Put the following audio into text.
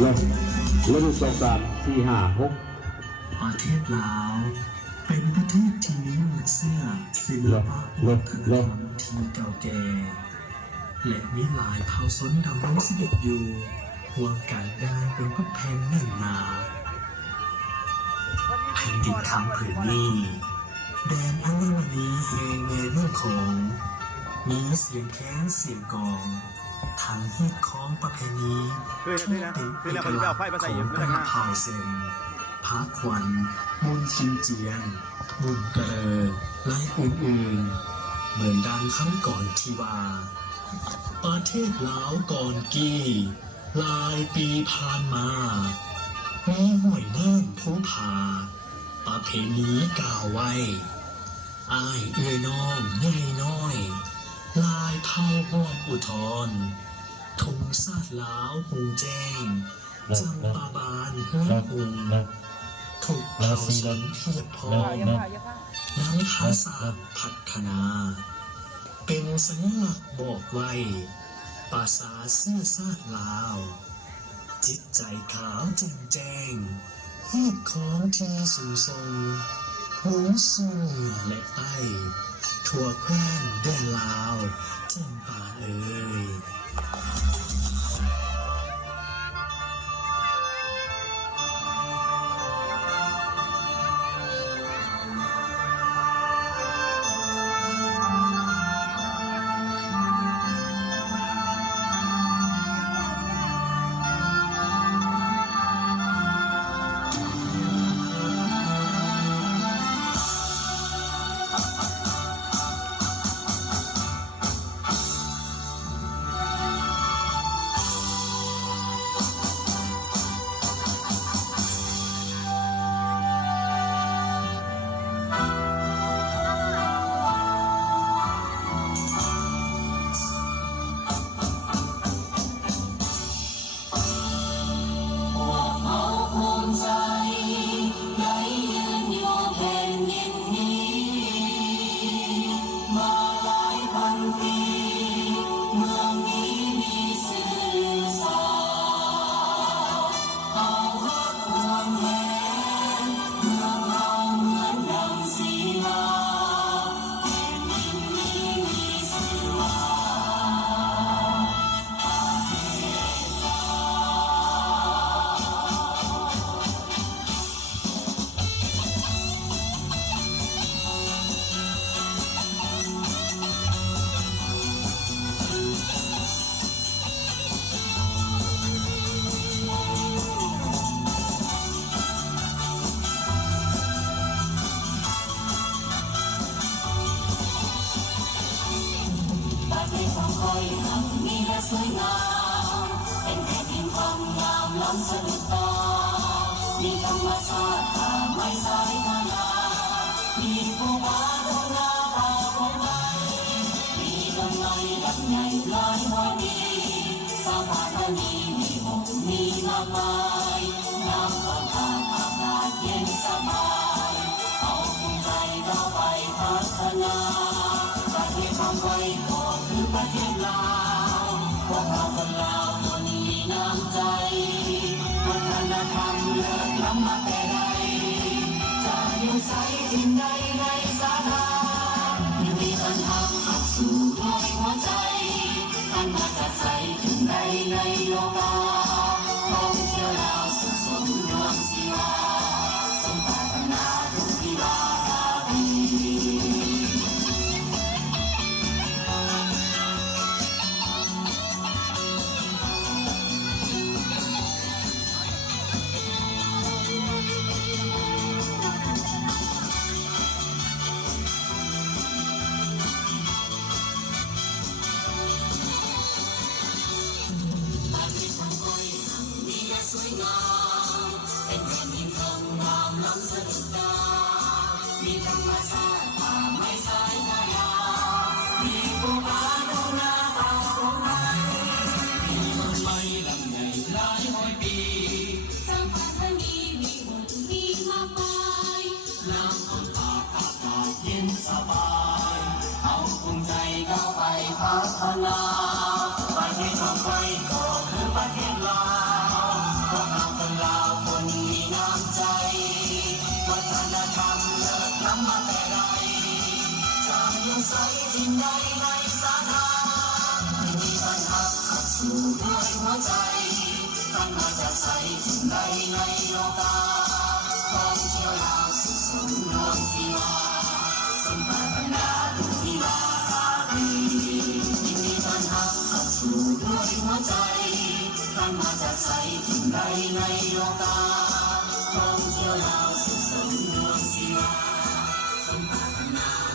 แล้ว2 3 4 5 6ประเทศลาวเป็นประเทศที่มีเสื้อศิลปะวัฒนธรรมที่เก่าแก่และมีหลายเผ่าชนดำรงชีวิตอยู่ห่วมกันได้เป็นพวกแผ่นแน่นหนาแผ่นดินคำผืนนี้แดนอัญมณีแห่งในเรื่องของมีเสียงแค้นเสียงกองทางฮีดของประเพณีที่เป็นเอกลักษณ์ของแต่ละเผ่าเซนพาขวัญมุนชินเจียงมุนกระเรอและอื่นๆเหมือนดังคำก่อนที่ว่าประเทศลาวก่อนกี้หลายปีผ่านมามีห่วยน้ำผู้ผาประเพณีกล่าวไว้อ้ายเอื้อยน้องใหญ่น้อยลายเผ่าห่วงอุทธรทุ่งซาดลาวหูแจ้งจำปาบานเฮือนหุงถูกเผาสนเทียบพร้อมน้ำภาษาพัฒนา เป็นสัญลักษณ์บอกไว้ภาษาเสื้อซาดลาวจิตใจขาวแจ่มแจ้งฮีดของที่สูงทรงหูสูงและไอทั่วแคว้นแดนลาวจำป่าเอ่ยสวยงามเป็นแผ่นดินความงามล้ำสะดุดตามีธรรมชาติป่าไม้สายงามมีภูผาดงนาป่าของไม้มีต้นไม้ยักษ์ใหญ่หลายร้อยปีสาขาธานีมีหงมีมากมายน้ำตกตาอากาศเย็นสบายเอาภูมิใจก้าวไปพัฒนาประเทศของไทยก็คือประเทศลาวพวกเราคนลาวคนมีน้ำใจวัฒนธรรมเลิศล้ำมาแต่ใดจะอยู่ใสที่ใดในสาขายินดีต้อนรับเข้าสู่ด้วยหัวใจท่านมาจัดใสถึงใดในโลกาท่องเที่ยวลาวสุขสมดวงศิลาสมปรารถนาทุกกีฬาราตรีสวยงามเป็นแผ่นดินทองงามล้ำสะดุดตามีธรรมชาติป่าไม้สายงามมีภูผาดงนาป่าของไม้มีต้นไม้ลำใหญ่หลายร้อยปีสังพันธนีมีหงมีมากมายน้ำต้นตาอากาศเย็นสบายเอาภูมิใจก้าวไปพัฒนาประเทศของไทยก็คือประเทศลาว ใดในโลกาท่องเที่ยวลาวสุขสมรวมศิลาสมปรารถนาทุกที่ราคาดียินดีต้อนรับเข้าสู่ด้วยหัวใจท่านมาจากใสที่ใดในโลกาท่องเที่ยวลาวสุขสมรวมศิลาสมปรารถนา